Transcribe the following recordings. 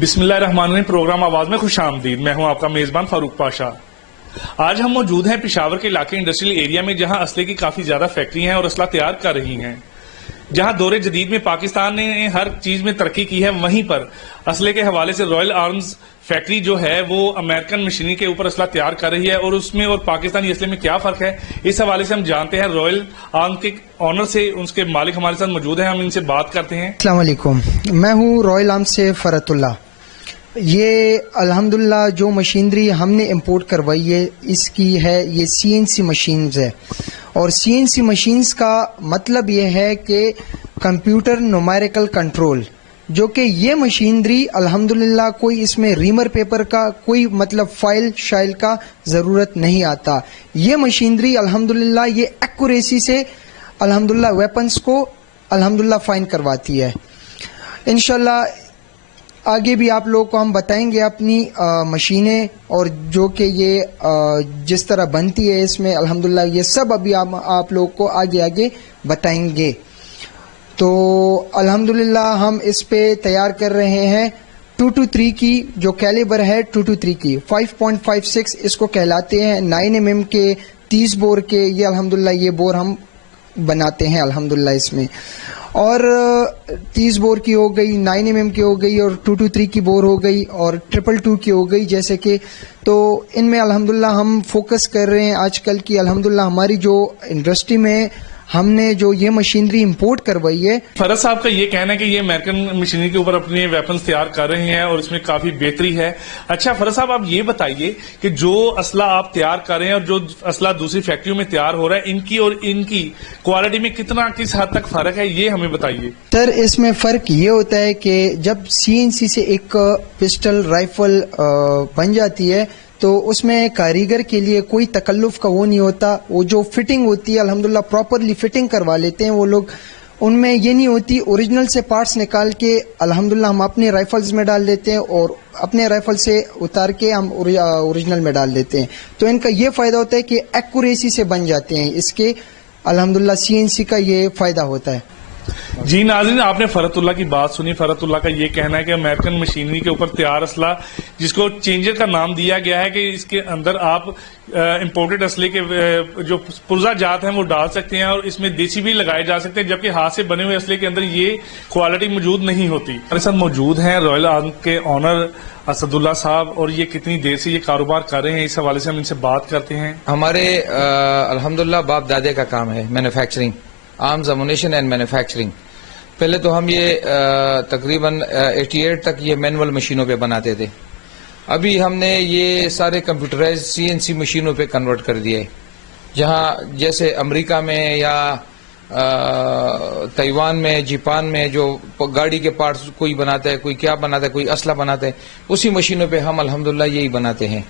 بسم اللہ الرحمن الرحیم، پروگرام آواز میں خوش آمدید۔ میں ہوں آپ کا میزبان فاروق پاشا۔ آج ہم موجود ہیں پشاور کے علاقے انڈسٹریل ایریا میں، جہاں اسلحے کی کافی زیادہ فیکٹری ہیں اور اسلحہ تیار کر رہی ہیں۔ جہاں دور جدید میں پاکستان نے ہر چیز میں ترقی کی ہے، وہیں پر اسلحے کے حوالے سے رائل آرمز فیکٹری جو ہے وہ امریکن مشینری کے اوپر اسلحہ تیار کر رہی ہے، اور اس میں اور پاکستانی اسلحے میں کیا فرق ہے، اس حوالے سے ہم جانتے ہیں۔ رائل آرم کے آنر سے اس کے مالک ہمارے ساتھ موجود ہیں، ہم ان سے بات کرتے ہیں۔ السلام علیکم، میں ہوں رائل آرم سے فرت اللہ۔ یہ الحمدللہ جو مشینری ہم نے امپورٹ کروائی ہے، اس کی ہے یہ CNC مشینز ہے، اور CNC مشینز کا مطلب یہ ہے کہ کمپیوٹر نومیریکل کنٹرول، جو کہ یہ مشینری الحمدللہ کوئی اس میں ریمر پیپر کا کوئی مطلب فائل شائل کا ضرورت نہیں آتا۔ یہ مشینری الحمدللہ یہ ایکوریسی سے الحمدللہ ویپنز کو الحمدللہ فائن کرواتی ہے۔ انشاءاللہ آگے بھی آپ لوگوں کو ہم بتائیں گے اپنی مشینیں، اور جو کہ یہ جس طرح بنتی ہے اس میں الحمدللہ یہ سب ابھی آپ لوگوں کو آگے بتائیں گے۔ تو الحمدللہ ہم اس پہ تیار کر رہے ہیں 223 کی جو کیلیبر ہے، 223 کی 5.56 اس کو کہلاتے ہیں، 9 mm کے 30 بور کے، یہ الحمدللہ یہ بور ہم بناتے ہیں الحمدللہ اس میں، اور 30 بور کی ہو گئی، 9 mm کی ہو گئی، اور 223 کی بور ہو گئی، اور 222 کی ہو گئی، جیسے کہ تو ان میں الحمدللہ ہم فوکس کر رہے ہیں آج کل کی الحمدللہ ہماری جو انڈسٹری میں ہم نے جو یہ مشینری امپورٹ کروائی ہے۔ فرد صاحب کا یہ کہنا ہے کہ یہ امریکن مشینری کے اوپر اپنے ویپنز تیار کر رہے ہیں اور اس میں کافی بہتری ہے۔ اچھا فرد صاحب، آپ یہ بتائیے کہ جو اسلحہ آپ تیار کر رہے ہیں اور جو اسلحہ دوسری فیکٹریوں میں تیار ہو رہا ہے، ان کی اور ان کی کوالٹی میں کس حد تک فرق ہے، یہ ہمیں بتائیے۔ سر، اس میں فرق یہ ہوتا ہے کہ جب CNC سے ایک پسٹل رائفل بن جاتی ہے تو اس میں کاریگر کے لیے کوئی تکلف کا وہ نہیں ہوتا، وہ جو فٹنگ ہوتی ہے الحمدللہ پراپرلی فٹنگ کروا لیتے ہیں وہ لوگ، ان میں یہ نہیں ہوتی۔ اوریجنل سے پارٹس نکال کے الحمدللہ ہم اپنے رائفلز میں ڈال دیتے ہیں، اور اپنے رائفل سے اتار کے ہم اوریجنل میں ڈال دیتے ہیں، تو ان کا یہ فائدہ ہوتا ہے کہ ایکوریسی سے بن جاتے ہیں اس کے، الحمدللہ CNC کا یہ فائدہ ہوتا ہے۔ جی ناظرین، آپ نے فرت اللہ کی بات سنی۔ فرت اللہ کا یہ کہنا ہے کہ امریکن مشینری کے اوپر تیار اسلحہ، جس کو چینجر کا نام دیا گیا ہے، کہ اس کے اندر آپ امپورٹڈ اسلحے کے جو پرزہ جات ہیں وہ ڈال سکتے ہیں، اور اس میں دیسی بھی لگائے جا سکتے ہیں، جبکہ ہاتھ سے بنے ہوئے اسلحے کے اندر یہ کوالٹی موجود نہیں ہوتی۔ ہمارے ساتھ موجود ہیں رائل آرم کے آنر اسد اللہ صاحب، اور یہ کتنی دیر سے یہ کاروبار کر رہے ہیں، اس حوالے سے ہم ان سے بات کرتے ہیں۔ ہمارے الحمدللہ باپ دادے کا کام ہے مینوفیکچرنگ، آرمز امونیشن اینڈ مینوفیکچرنگ۔ پہلے تو ہم یہ تقریباً 88 تک یہ مینول مشینوں پہ بناتے تھے، ابھی ہم نے یہ سارے کمپیوٹرائز CNC مشینوں پہ کنورٹ کر دیے، جہاں جیسے امریکہ میں یا تائیوان میں، جاپان میں جو گاڑی کے پارٹس کوئی بناتا ہے، کوئی کیا بناتا ہے، کوئی اسلحہ بناتا ہے، اسی مشینوں پہ ہم الحمدللہ یہی بناتے ہیں۔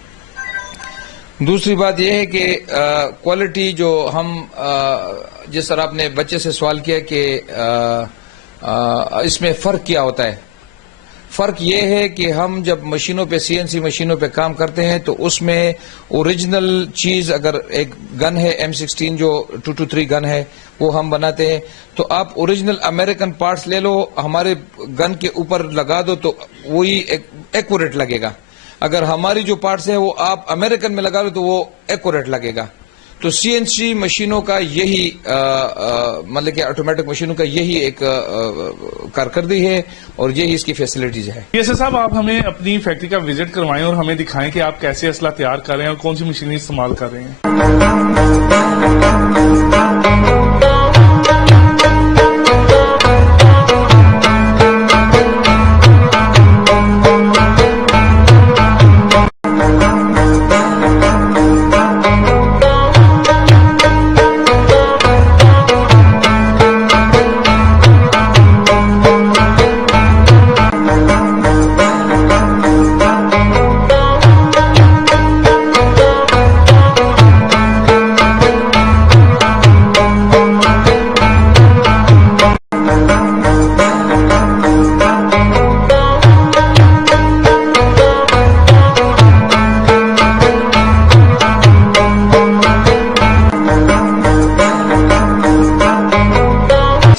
دوسری بات یہ ہے کہ کوالٹی جو ہم جس طرح آپ نے بچے سے سوال کیا کہ اس میں فرق کیا ہوتا ہے، فرق یہ ہے کہ ہم جب مشینوں پہ CNC مشینوں پہ کام کرتے ہیں تو اس میں اوریجنل چیز، اگر ایک گن ہے M16 جو 223 گن ہے وہ ہم بناتے ہیں، تو آپ اوریجنل امریکن پارٹس لے لو، ہمارے گن کے اوپر لگا دو تو وہی ایکوریٹ لگے گا۔ اگر ہماری جو پارٹس ہیں وہ آپ امریکن میں لگا لو تو وہ ایکوریٹ لگے گا۔ تو CNC مشینوں کا یہی مطلب کہ آٹومیٹک مشینوں کا یہی ایک کارکردگی ہے، اور یہی اس کی فیسلٹیز ہے۔ یس صاحب، آپ ہمیں اپنی فیکٹری کا وزٹ کروائیں اور ہمیں دکھائیں کہ آپ کیسے اسلحہ تیار کر رہے ہیں اور کون سی مشینیں استعمال کر رہے ہیں۔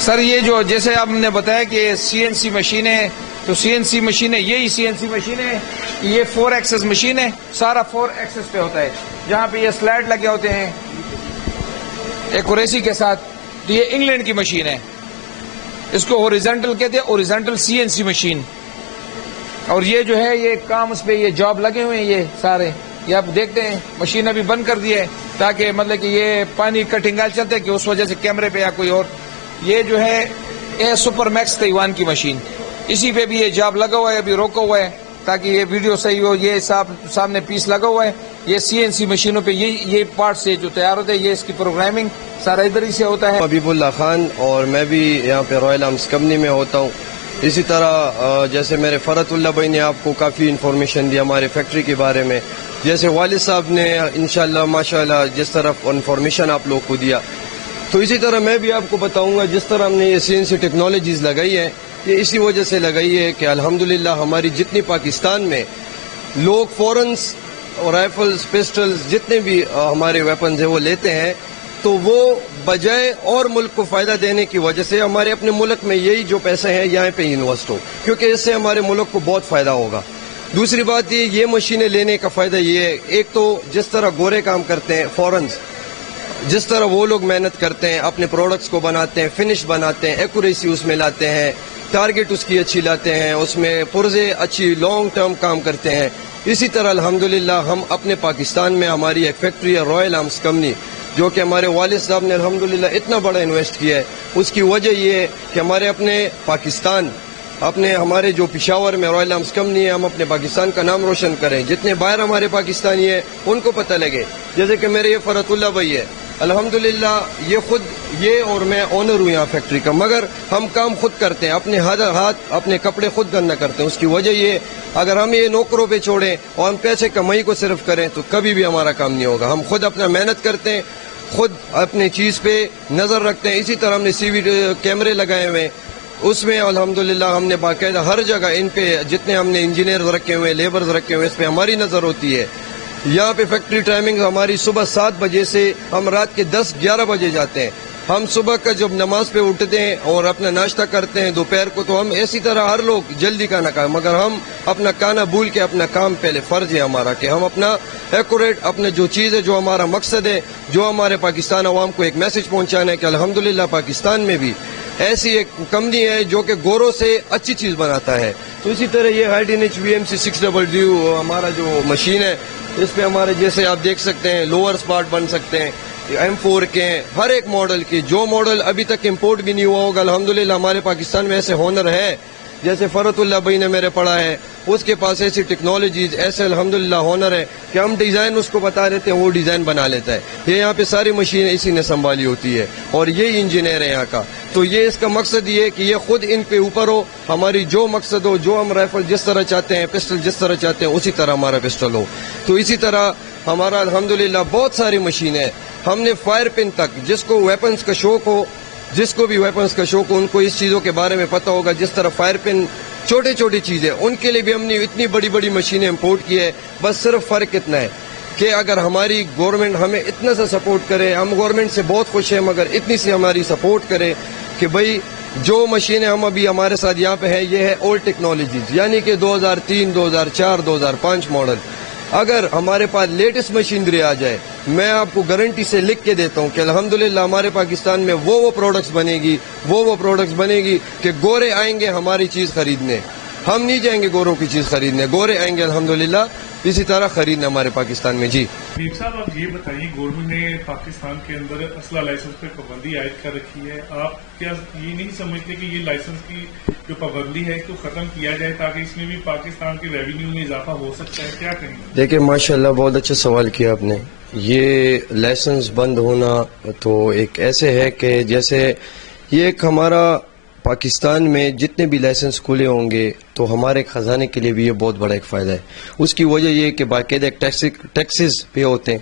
سر، یہ جو جیسے آپ نے بتایا کہ CNC مشینیں تو سی این سی مشین ہے, یہی سی این سی مشین ہے. یہ 4 ایکسس مشین ہے, سارا 4 ایکسس پہ ہوتا ہے. جہاں پہ یہ سلائڈ لگے ہوتے ہیں ایکوریسی کے ساتھ. تو یہ انگلینڈ کی مشین ہے, اس کو اوریزنٹل کہتے ہیں, اوریزنٹل سی این سی مشین. اور یہ جو ہے یہ کام اس پہ یہ جاب لگے ہوئے ہیں یہ سارے, یہ آپ دیکھتے ہیں. مشین ابھی بند کر دی ہے تاکہ مطلب کہ یہ پانی کا ٹنگال چلتے کہ اس وجہ سے کیمرے پہ یا کوئی اور. یہ جو ہے اے سپر میکس تیوان کی مشین, اسی پہ بھی یہ جاب لگا ہوا ہے, ابھی روکا ہوا ہے تاکہ یہ ویڈیو صحیح ہو. یہ سامنے پیس لگا ہوا ہے. یہ سی این سی مشینوں پہ یہ پارٹ سے جو تیار ہوتے ہیں, یہ اس کی پروگرامنگ سارا ادھر ہی سے ہوتا ہے. حبیب اللہ خان, اور میں بھی یہاں پہ رائل آرمز کمپنی میں ہوتا ہوں. اسی طرح جیسے میرے فرت اللہ بھائی نے آپ کو کافی انفارمیشن دی ہمارے فیکٹری کے بارے میں, جیسے والد صاحب نے انشاءاللہ ماشاءاللہ جس طرح انفارمیشن آپ لوگ کو دیا, تو اسی طرح میں بھی آپ کو بتاؤں گا جس طرح ہم نے یہ سی این سی ٹیکنالوجیز لگائی ہے, یہ اسی وجہ سے لگائی ہے کہ الحمدللہ ہماری جتنی پاکستان میں لوگ فورنس اور رائفلز پسٹلز جتنے بھی ہمارے ویپنز ہیں وہ لیتے ہیں, تو وہ بجائے اور ملک کو فائدہ دینے کی وجہ سے ہمارے اپنے ملک میں یہی جو پیسے ہیں یہاں پہ انویسٹ ہو, کیونکہ اس سے ہمارے ملک کو بہت فائدہ ہوگا. دوسری بات یہ مشینیں لینے کا فائدہ یہ ہے, ایک تو جس طرح گورے کام کرتے ہیں فورنز, جس طرح وہ لوگ محنت کرتے ہیں اپنے پروڈکٹس کو بناتے ہیں, فنش بناتے ہیں, ایکوریسی اس میں لاتے ہیں, ٹارگٹ اس کی اچھی لاتے ہیں, اس میں پرزے اچھی لانگ ٹرم کام کرتے ہیں. اسی طرح الحمدللہ ہم اپنے پاکستان میں ہماری ایک فیکٹری ہے رائل آرمز کمپنی, جو کہ ہمارے والد صاحب نے الحمدللہ اتنا بڑا انویسٹ کیا ہے. اس کی وجہ یہ ہے کہ ہمارے اپنے پاکستان, ہمارے جو پشاور میں رائل آرمز کمپنی ہے, ہم اپنے پاکستان کا نام روشن کریں. جتنے باہر ہمارے پاکستانی ہیں ان کو پتہ لگے. جیسے کہ میرے یہ فرت اللہ بھائی ہے, الحمدللہ یہ اور میں اونر ہوں یہاں فیکٹری کا, مگر ہم کام خود کرتے ہیں, اپنے ہاتھ اپنے کپڑے خود گندہ کرتے ہیں. اس کی وجہ یہ, اگر ہم یہ نوکروں پہ چھوڑیں اور ہم پیسے کمائی کو صرف کریں تو کبھی بھی ہمارا کام نہیں ہوگا. ہم خود اپنا محنت کرتے ہیں, خود اپنی چیز پہ نظر رکھتے ہیں. اسی طرح ہم نے سی وی کیمرے لگائے ہوئے ہیں, اس میں الحمدللہ ہم نے باقاعدہ ہر جگہ ان پہ جتنے ہم نے انجینئرز رکھے ہوئے, لیبرز رکھے ہوئے, اس پہ ہماری نظر ہوتی ہے. یہاں پہ فیکٹری ٹائمنگ ہماری صبح 7 بجے سے ہم رات کے 10-11 بجے جاتے ہیں. ہم صبح کا جب نماز پہ اٹھتے ہیں اور اپنا ناشتہ کرتے ہیں دوپہر کو, تو ہم اسی طرح ہر لوگ جلدی کھانا کھائیں, مگر ہم اپنا کھانا بھول کے اپنا کام پہلے فرض ہے ہمارا کہ ہم اپنا ایکوریٹ اپنا جو چیز ہے, جو ہمارا مقصد ہے, جو ہمارے پاکستان عوام کو ایک میسج پہنچانا ہے کہ الحمدللہ پاکستان میں بھی ایسی ایک کمپنی ہے جو کہ گوروں سے اچھی چیز بناتا ہے. تو اسی طرح یہ ہائیڈینچ VMC 600 ہمارا جو مشین ہے, اس پہ ہمارے جیسے آپ دیکھ سکتے ہیں لوور سپاٹ بن سکتے ہیں, M4 کے ہر ایک ماڈل کی, جو ماڈل ابھی تک امپورٹ بھی نہیں ہوا ہوگا الحمدللہ ہمارے پاکستان میں ایسے ہونر ہے. جیسے فرت اللہ بھائی نے میرے پڑھا ہے, اس کے پاس ایسی ٹیکنالوجیز ایسے الحمدللہ ہونر ہے کہ ہم ڈیزائن اس کو بتا دیتے ہیں, وہ ڈیزائن بنا لیتا ہے. یہ یہاں پہ ساری مشین اسی نے سنبھالی ہوتی ہے, اور یہی انجینئر ہے یہاں کا. تو یہ اس کا مقصد یہ ہے کہ یہ خود ان پہ اوپر ہو, ہماری جو مقصد ہو, جو ہم رائفل جس طرح چاہتے ہیں, پسٹل جس طرح چاہتے ہیں, اسی طرح ہمارا پسٹل ہو. تو اسی طرح ہمارا الحمدللہ بہت ساری مشینیں, ہم نے فائر پن تک, جس کو ویپنز کا شوق ہو, جس کو بھی ویپنز کا شوق ہو ان کو اس چیزوں کے بارے میں پتہ ہوگا. جس طرح فائر پن چھوٹی چھوٹی چیزیں, ان کے لیے بھی ہم نے اتنی بڑی بڑی مشینیں امپورٹ کی ہے. بس صرف فرق اتنا ہے کہ اگر ہماری گورنمنٹ ہمیں اتنا سا سپورٹ کرے, ہم گورنمنٹ سے بہت خوش ہیں, مگر اتنی سی ہماری سپورٹ کرے کہ بھئی جو مشینیں ہم ابھی ہمارے ساتھ یہاں پہ ہیں یہ ہے اولڈ ٹیکنالوجیز, یعنی کہ 2003, 2004, 2005 ماڈل. اگر ہمارے پاس لیٹسٹ مشینری آ جائے, میں آپ کو گارنٹی سے لکھ کے دیتا ہوں کہ الحمدللہ ہمارے پاکستان میں وہ پروڈکٹس بنے گی کہ گورے آئیں گے ہماری چیز خریدنے. ہم نہیں جائیں گے گوروں کی چیز خریدنے, گورے آئیں گے الحمدللہ اسی طرح خریدنے ہمارے پاکستان میں. جی حبیب صاحب, آپ یہ بتائیے, گورنمنٹ نے پاکستان کے اندر اسلحہ لائسنس پہ پابندی عائد کر رکھی ہے, آپ کیا یہ نہیں سمجھتے کہ یہ لائسنس کی جو پابندی ہے تو ختم کیا جائے تاکہ اس میں بھی پاکستان کے ریونیو میں اضافہ ہو سکتا ہے؟ کیا کہیں گے؟ دیکھیں ماشاءاللہ بہت اچھا سوال کیا آپ نے. یہ لائسنس بند ہونا تو ایک ایسے ہے کہ جیسے یہ ایک ہمارا پاکستان میں جتنے بھی لائسنس کھلے ہوں گے تو ہمارے خزانے کے لیے بھی یہ بہت بڑا ایک فائدہ ہے. اس کی وجہ یہ کہ باقاعدہ ٹیکسز پے ہوتے ہیں,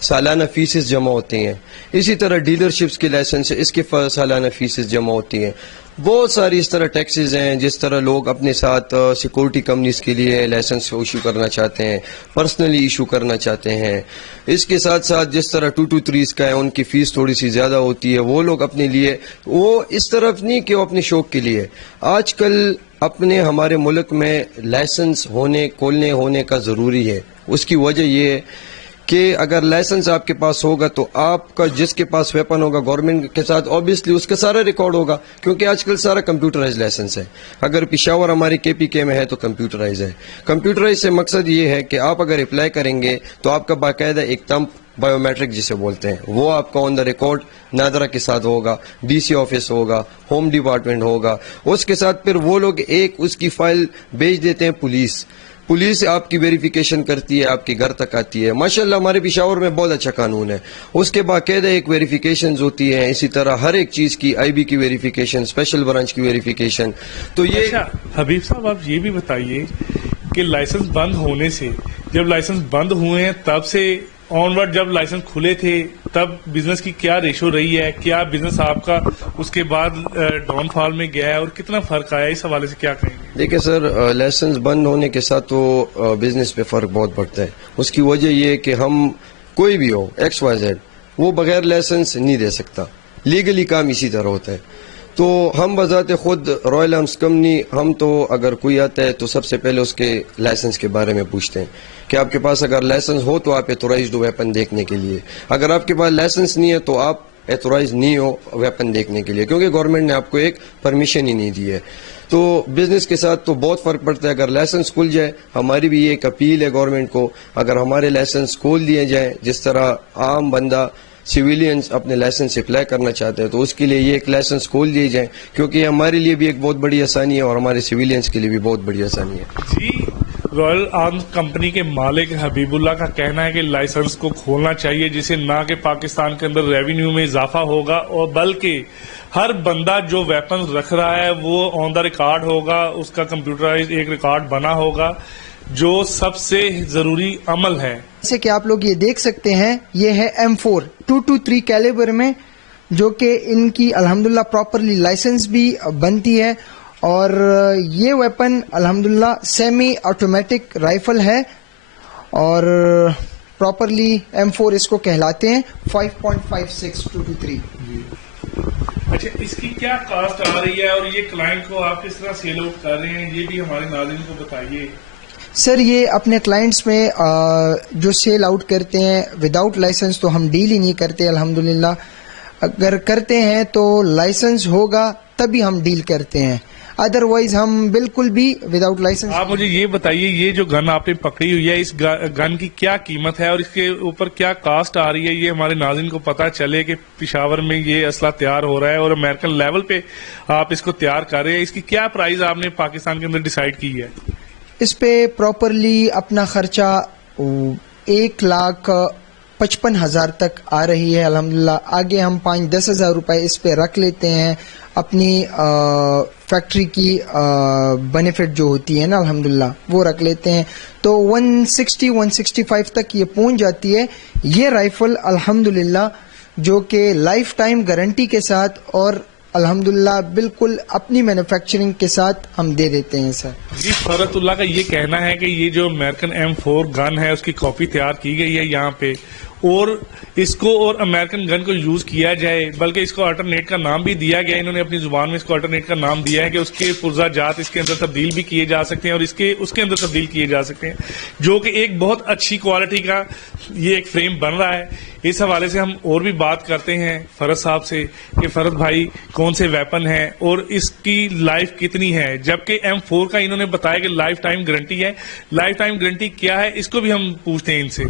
سالانہ فیسز جمع ہوتی ہیں. اسی طرح ڈیلرشپس کے لائسنس ہے, اس کے سالانہ فیسز جمع ہوتی ہیں. بہت ساری اس طرح ٹیکسز ہیں. جس طرح لوگ اپنے ساتھ سیکورٹی کمپنیز کے لیے لائسنس ایشو کرنا چاہتے ہیں, پرسنلی ایشو کرنا چاہتے ہیں. اس کے ساتھ ساتھ جس طرح 223 کا ہے, ان کی فیس تھوڑی سی زیادہ ہوتی ہے. وہ لوگ اپنے لیے, وہ اس طرف نہیں کہ وہ اپنے شوق کے لیے. آج کل اپنے ہمارے ملک میں لائسنس کھولنے ہونے کا ضروری ہے. اس کی وجہ یہ ہے کہ اگر لائسنس آپ کے پاس ہوگا تو آپ کا جس کے پاس ویپن ہوگا گورنمنٹ کے ساتھ اوبیسلی اس کا سارا ریکارڈ ہوگا, کیونکہ آج کل سارا کمپیوٹرائز لائسنس ہے. اگر پشاور ہماری KPK میں ہے تو کمپیوٹرائز ہے. کمپیوٹرائز سے مقصد یہ ہے کہ آپ اگر اپلائی کریں گے تو آپ کا باقاعدہ ایک تمپ بایو میٹرک جسے بولتے ہیں وہ آپ کا آن دا ریکارڈ نادرا کے ساتھ ہوگا, DC آفس ہوگا, ہوم ڈپارٹمنٹ ہوگا. اس کے ساتھ پھر وہ لوگ ایک اس کی فائل بھیج دیتے ہیں پولیس آپ کی ویریفیکیشن کرتی ہے, آپ کے گھر تک آتی ہے. ماشاءاللہ ہمارے پشاور میں بہت اچھا قانون ہے. اس کے باقاعدہ ایک ویریفیکیشنز ہوتی ہے, اسی طرح ہر ایک چیز کی IB کی ویریفیکیشن, اسپیشل برانچ کی ویریفیکیشن. تو یہ اچھا حبیب صاحب آپ یہ بھی بتائیے کہ لائسنس بند ہونے سے, جب لائسنس بند ہوئے ہیں تب سے آن ورڈ جب لائسنس کھلے تھے تب بزنس کی کیا ریشو رہی ہے, کیا بزنس آپ کا اس کے بعد ڈاؤن فال میں گیا ہے اور کتنا فرق آیا, اس حوالے سے کیا کہیں گے؟ دیکھیں سر, لائسنس بند ہونے کے ساتھ تو بزنس پہ فرق بہت پڑتا ہے. اس کی وجہ یہ ہے کہ ہم کوئی بھی ہو XYZ وہ بغیر لائسنس نہیں دے سکتا. لیگلی کام اسی طرح ہوتا ہے. تو ہم بذات خود رائل آرمز کمپنی, ہم تو اگر کوئی آتا ہے تو سب سے پہلے اس کے لائسنس کے بارے میں پوچھتے ہیں کہ آپ کے پاس اگر لائسنس ہو تو آپ ایتھورائزڈ ویپن دیکھنے کے لیے, اگر آپ کے پاس لائسنس نہیں ہے تو آپ ایتھورائز نہیں ہو ویپن دیکھنے کے لیے, کیونکہ گورنمنٹ نے آپ کو ایک پرمیشن ہی نہیں دی ہے. تو بزنس کے ساتھ تو بہت فرق پڑتا ہے. اگر لائسنس کھل جائے, ہماری بھی یہ ایک اپیل ہے گورنمنٹ کو, اگر ہمارے لائسنس کھول دیے جائیں جس طرح عام بندہ سویلینز اپنے لائسنس اپلائی کرنا چاہتے ہیں تو اس کے لیے یہ ایک لائسنس کھول دیے جائیں, کیونکہ یہ ہمارے لیے بھی ایک بہت بڑی آسانی ہے اور ہمارے سویلینز کے لیے بھی بہت بڑی آسانی ہے. جی, رائل آرمز کمپنی کے مالک حبیب اللہ کا کہنا ہے کہ لائسنس کو کھولنا چاہیے, جسے نہ کہ پاکستان کے اندر ریونیو میں اضافہ ہوگا اور بلکہ ہر بندہ جو ویپن رکھ رہا ہے وہ آن دا ریکارڈ ہوگا, اس کا کمپیوٹرائز ایک ریکارڈ بنا ہوگا, جو سب سے ضروری عمل ہے. جیسے کہ آپ لوگ یہ دیکھ سکتے ہیں, یہ ہے M4 223 کیلیبر میں, جو کہ ان کی الحمدللہ پراپرلی لائسنس بھی بنتی ہے. اور یہ ویپن الحمدللہ سیمی آٹومیٹک رائفل ہے اور پراپرلی M4 اس کو کہلاتے ہیں. 5.56 223. اچھا, اس کی کیا کاسٹ آ رہی ہے اور یہ کلائنٹ کو آپ کس طرح سیل آؤٹ کر رہے ہیں, یہ بھی ہمارے ناظرین کو بتائیے. سر, یہ اپنے کلائنٹس میں جو سیل آؤٹ کرتے ہیں وداؤٹ لائسنس تو ہم ڈیل ہی نہیں کرتے الحمدللہ. اگر کرتے ہیں تو لائسنس ہوگا تبھی ہم ڈیل کرتے ہیں, ادروائز ہم بالکل بھی وداؤٹ لائسنس. آپ مجھے یہ بتائیے, یہ جو گن آپ نے پکڑی ہوئی ہے, اس گن کی کیا قیمت ہے اور اس کے اوپر کیا کاسٹ آ رہی ہے, یہ ہمارے ناظرین کو پتا چلے کہ پشاور میں یہ اسلحہ تیار ہو رہا ہے اور امریکن لیول پہ آپ اس کو تیار کر رہے ہیں. اس کی کیا پرائز آپ نے پاکستان کے اندر ڈیسائیڈ کی ہے؟ اس پہ پراپرلی اپنا خرچہ 1,55,000 تک آ رہی ہے الحمدللہ. آگے ہم 5-10 ہزار روپے اس پہ رکھ لیتے ہیں, اپنی فیکٹری کی بینیفٹ جو ہوتی ہے نا الحمدللہ وہ رکھ لیتے ہیں, تو 160-165 تک یہ پہنچ جاتی ہے. یہ رائفل الحمدللہ جو کہ لائف ٹائم گارنٹی کے ساتھ اور الحمدللہ بالکل اپنی مینوفیکچرنگ کے ساتھ ہم دے دیتے ہیں. سر جی, فرت اللہ کا یہ کہنا ہے کہ یہ جو امریکن M4 گن ہے اس کی کاپی تیار کی گئی ہے یہاں پہ, اور اس کو اور امریکن گن کو یوز کیا جائے, بلکہ اس کو آلٹرنیٹ کا نام بھی دیا گیا, انہوں نے اپنی زبان میں اس کو آلٹرنیٹ کا نام دیا ہے کہ اس کے پرزہ جات اس کے اندر تبدیل بھی کیے جا سکتے ہیں اور اس کے اندر تبدیل کیے جا سکتے ہیں, جو کہ ایک بہت اچھی کوالٹی کا یہ ایک فریم بن رہا ہے. اس حوالے سے ہم اور بھی بات کرتے ہیں فرد صاحب سے کہ فرد بھائی کون سے ویپن ہیں اور اس کی لائف کتنی ہے, جبکہ M4 کا انہوں نے بتایا کہ لائف ٹائم گارنٹی ہے. لائف ٹائم گارنٹی کیا ہے اس کو بھی ہم پوچھتے ہیں ان سے.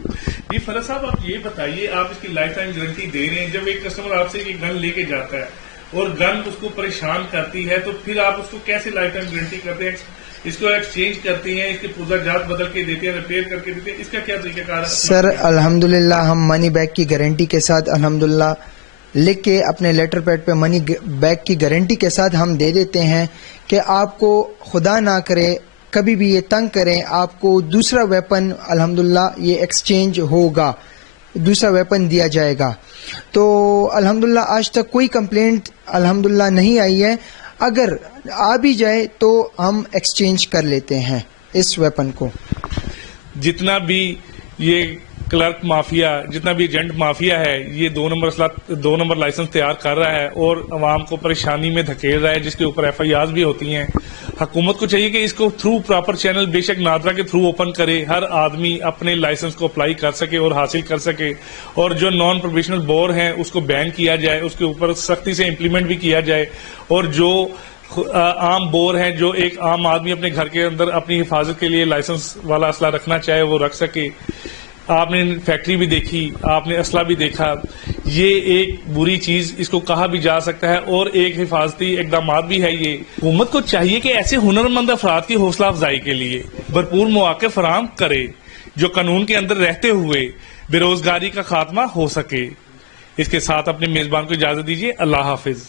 جی فرد صاحب, آپ یہ بتائیے, آپ اس کی لائف ٹائم گارنٹی دے رہے ہیں, جب ایک کسٹمر آپ سے ایک گن لے کے جاتا ہے اور گن اس کو پریشان کرتی ہے تو پھر آپ اس کو کیسے لائف ٹائم گارنٹی کرتے ہیں, اس کو ایکسچینج کرتے ہیں, اس کے پرزہ جات بدل کے دیتے ہیں, ریپیئر کر کے دیتے ہیں, اس کا کیا طریقہ کار ہے؟ سر الحمدللہ ہم منی بیک کی گارنٹی کے ساتھ الحمدللہ لکھ کے اپنے لیٹر پیڈ پہ منی بیک کی گارنٹی کے ساتھ ہم دے دیتے ہیں کہ آپ کو خدا نہ کرے کبھی بھی یہ تنگ کریں, آپ کو دوسرا ویپن الحمدللہ یہ ایکسچینج ہوگا, دوسرا ویپن دیا جائے گا. تو الحمدللہ آج تک کوئی کمپلینٹ الحمدللہ نہیں آئی ہے. اگر آ بھی جائے تو ہم ایکسچینج کر لیتے ہیں اس ویپن کو. جتنا بھی یہ کلرک مافیا جتنا بھی ایجنٹ مافیا ہے یہ 2 نمبر لائسنس تیار کر رہا ہے اور عوام کو پریشانی میں دھکیل رہا ہے، جس کے اوپر FIRs بھی ہوتی ہیں. حکومت کو چاہیے کہ اس کو تھرو پراپر چینل بے شک نادرا کے تھرو اوپن کرے، ہر آدمی اپنے لائسنس کو اپلائی کر سکے اور حاصل کر سکے، اور جو نان پروفیشنل بور ہیں اس کو بین کیا جائے، اس کے اوپر سختی سے امپلیمنٹ بھی کیا جائے، اور جو عام بور ہیں، جو ایک عام آدمی اپنے گھر کے اندر اپنی حفاظت کے لیے لائسنس والا اسلحہ رکھنا چاہے وہ رکھ سکے. آپ نے فیکٹری بھی دیکھی، آپ نے اسلحہ بھی دیکھا، یہ ایک بری چیز اس کو کہا بھی جا سکتا ہے اور ایک حفاظتی اقدامات بھی ہے. یہ حکومت کو چاہیے کہ ایسے ہنرمند افراد کی حوصلہ افزائی کے لیے بھرپور مواقع فراہم کرے جو قانون کے اندر رہتے ہوئے بے روزگاری کا خاتمہ ہو سکے. اس کے ساتھ اپنے میزبان کو اجازت دیجیے. اللہ حافظ.